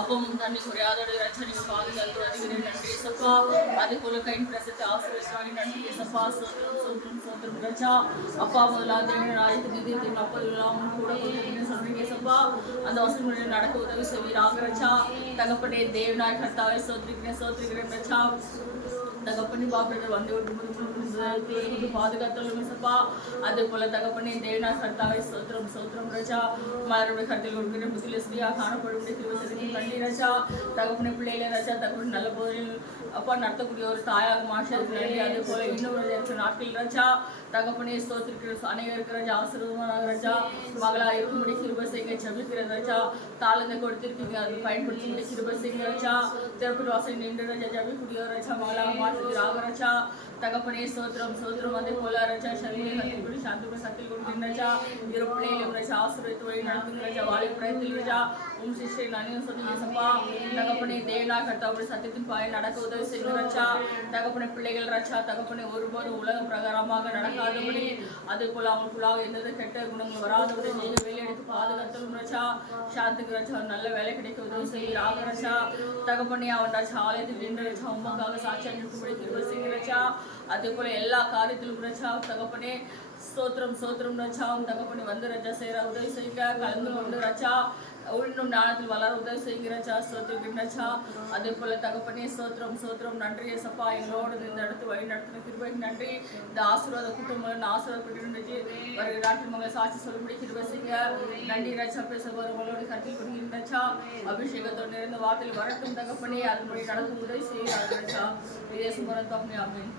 அப்பமும் தண்ணி குறையாதோடு ரச்சா நீங்க பாதுகாத்து வருகிறேன். நன்றி ஏசப்பா. அதே போல கையின் பிரசத்தை ஆசீர்வதிப்பாங்க. நன்றி ஏசப்பா. சோத்திரம் சோத்திரம் சோத்திரம் ரச்சா. அப்பா முதலாவது ராஜ்யத்தின் நிதியத்தின் அப்பெல்லாம் கூட சொல்றீங்க ஏசப்பா. அந்த வசனங்களில் நடக்க உதவி செய்வீராக ரச்சா. தகப்பனே தேவனாய் கர்த்தாவை சோத்திரிக்கிறேன் ரச்சா. தகப்பனி பாப்பதை வந்து ஒரு பாதுகாத்தலும் ஏசப்பா. அதே போல தகப்பனே தேவனா கர்த்தாவை சோத்திரம் சோத்திரம் ரச்சா. மலருடைய கருத்தில் கொடுக்கிற முத்திலஸ்தியா காணப்படும் கண்ணி ரச்சா. தகப்பனை பிள்ளைகளை ரச்சா தகப்பன் நல்ல போதில் அப்பா நடத்தக்கூடிய ஒரு தாயாக மாஷத்துக்கு நன்றி. அதே போல இன்னொரு நாட்கள் ரச்சா. தகப்பனே ஸ்தோத்திரிக்கிற அனைவருக்கு ரஜா ஆசீர்வாதமான ரஜா. மகளா இருக்கும்படி கிருபை செய்ய ஜெபிக்கிற ரஜா. தாளந்தை கொடுத்திருக்கீங்க அது பயன்படுத்தி கிருபை செய்ய ரஜா. திறப்பு வாசல் நின்று ரஜா ஜபிக்கூடிய ரஜா மகளாக மாற்றுகிறாக ரஜா. தகப்பனே ஸ்தோத்திரம் சோத்திரம். அதே போல ரஜா சர்வீனை கத்திரி சாந்தோட சத்தில் கொடுக்கிற ரஜா. இரு பிள்ளைகளும் ரஜா ஆசீர்வதித்து வழி நடத்துகிற ரஜா. வாழைப்பழத்தில் ரஜா உம் சிஸ்டர் நானும் சொன்னீங்க சப்பா. தகப்பனே தேவனா கர்த்தாவுடைய சத்தியத்தின் பாய நடக்க உதவி செய்கிற ரஜா. தகப்பனை பிள்ளைகள் ரஜா. தகப்பனை ஒருபோதும் உலக பிரகாரமாக நடக்காதபடி அதே போல அவங்களுக்குள்ளாக எந்த கெட்ட குணங்கள் வராதபடி நீங்க வேலை எடுத்து பாதுகாத்தலும் ரஜா. சாந்துக்கு ரஜா நல்ல வேலை கிடைக்க உதவி செய்கிறாக ரஜா. தகப்பனே அவன் ரஜா ஆலயத்தில் நின்று ரஜா உமக்காக சாட்சியாக நிற்கும்படி கிருபை செய்கிற ரஜா. அதே போல எல்லா காரியத்திலும் ரஜா தகப்பனே ஸ்தோத்திரம் சோத்திரம் ரஜா. தகப்பனே வந்து ரஜா செய்கிற உதவி செய்க கலந்து கொண்டு ரஜா இன்னும் ஞானத்தில் வளர உதவி செய்கிற ரஜா. ஸ்தோத்திரம் ரஜா. அதே போல தகப்பனே ஸ்தோத்திரம் சோத்திரம். நன்றி ஏசப்பா. எங்களோடு இந்த இடத்து வழி நடத்தின கிருபைக்கு நன்றி. இந்த ஆசீர்வாத குடும்பம் ஆசீர்வாதப்பட்டு வருகிற நாட்டில் மகளை சாட்சி சொல்லும்படி கிருபை செய்ய நன்றி ரஜா. பேச உங்களோட கருத்தில் கொடுக்கிற ரஜா. அபிஷேகத்தோடு நிறைந்த வார்த்தையில் வரட்டும் தகப்பனே. அதன்படி நடக்கும் உதவி செய்கிறார் ரஜா. இதே சுமரன் தகப்பனே ஆமென்.